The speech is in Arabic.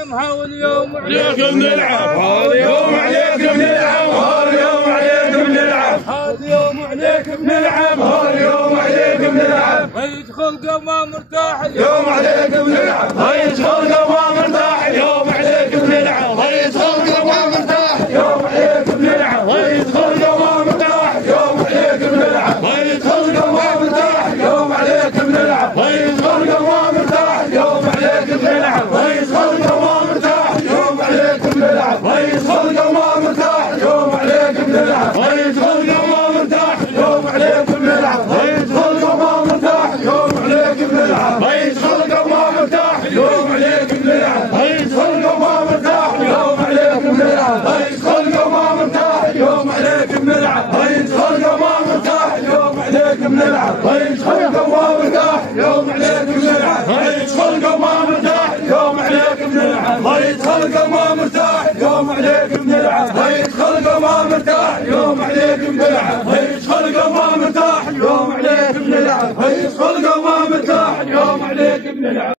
ننعمها واليوم عليكم نلعب، واليوم عليكم نلعب، واليوم عليكم نلعب، اليوم عليكم نلعب، واليوم عليكم نلعب، ويدخل قمة مرتاح اليوم عليكم نلعب، ويدخل قمة مرتاح، اليوم عليكم نلعب، ويدخل قمة مرتاح، اليوم عليكم نلعب، ويدخل قمة مرتاح، اليوم عليكم نلعب، ويدخل قمة مرتاح، اليوم عليكم نلعب، ويدخل قمة مرتاح، اليوم عليكم نلعب، ويدخل قمة مرتاح، اليوم عليكم نلعب، ويدخل قمة مرتاح، اليوم عليكم نلعب، ويدخل قمة مرتاح، اليوم عليكم نلعب، ويدخل قمة مرتاح، اليوم عليكم نلعب، ويدخل قمة مرتاح، اليوم عليكم نلعب، ويدخل قمة مرتاح، اليوم عليكم نلعب، ويدخل قمة مرتاح، اليوم عليكم نلعب، ويدخل قمة مرتاح، اليوم عليكم نلعب، ويدخل قمة مرتاح، اليوم عليكم نلعب، ويدخل قمة مرتاح، اليوم عليكم نلعب، ويدخل قمة مرتاح، اليوم عليكم نلعب، ويدخل قمة مرتاح، اليوم عليكم نلعب، ويدخل قمة مرتاح، اليوم عليكم نلعب، ويدخل قمة مرتاح، اليوم عليكم نلعب.